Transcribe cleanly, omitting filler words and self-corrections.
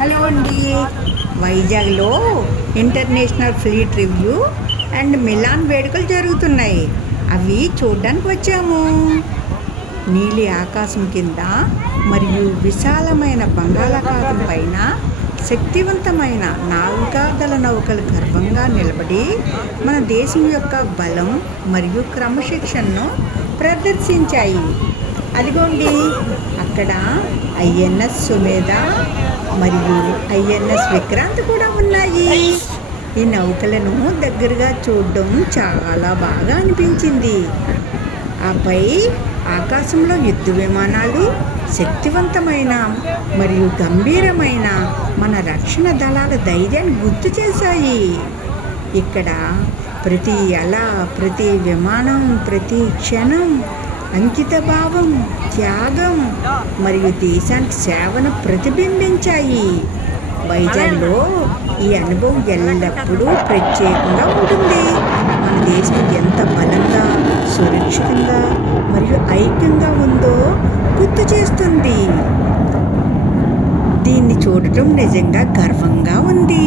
Hello అండి. వైజాగ్లో international fleet review and Milan వేడుకలు జరుగుతున్నాయి. అవి చూడ్డానికి వచ్చాము. నీలి ఆకాశం కింద మరియు విశాలమైన బంగాళాఖాతం పైన శక్తివంతమైన నావికాదళ నౌకలు గర్వంగా నిలబడి మన దేశం యొక్క బలం మరియు క్రమశిక్షణను ప్రదర్శించాయి. అదిగోండి, అక్కడ ఐఎన్ఎస్ సుమేధ మరియు ఐఎన్ఎస్ విక్రాంత్ కూడా ఉన్నాయి. ఈ నౌకలను దగ్గరగా చూడడం చాలా బాగా అనిపించింది. ఆపై ఆకాశంలో యుద్ధ విమానాలు శక్తివంతమైన మరియు గంభీరమైన మన రక్షణ దళాల ధైర్యాన్ని గుర్తు చేశాయి. ఇక్కడ ప్రతి అల, ప్రతి విమానం, ప్రతి క్షణం అంకిత భావం, త్యాగం మరియు దేశానికి సేవను ప్రతిబింబించాయి. వైజాగ్లో ఈ అనుభవం ఎల్లప్పుడూ ప్రత్యేకంగా ఉంటుంది. మన దేశం ఎంత బలంగా, సురక్షితంగా మరియు ఐక్యంగా ఉందో గుర్తు చేస్తుంది. దీన్ని చూడటం నిజంగా గర్వంగా ఉంది.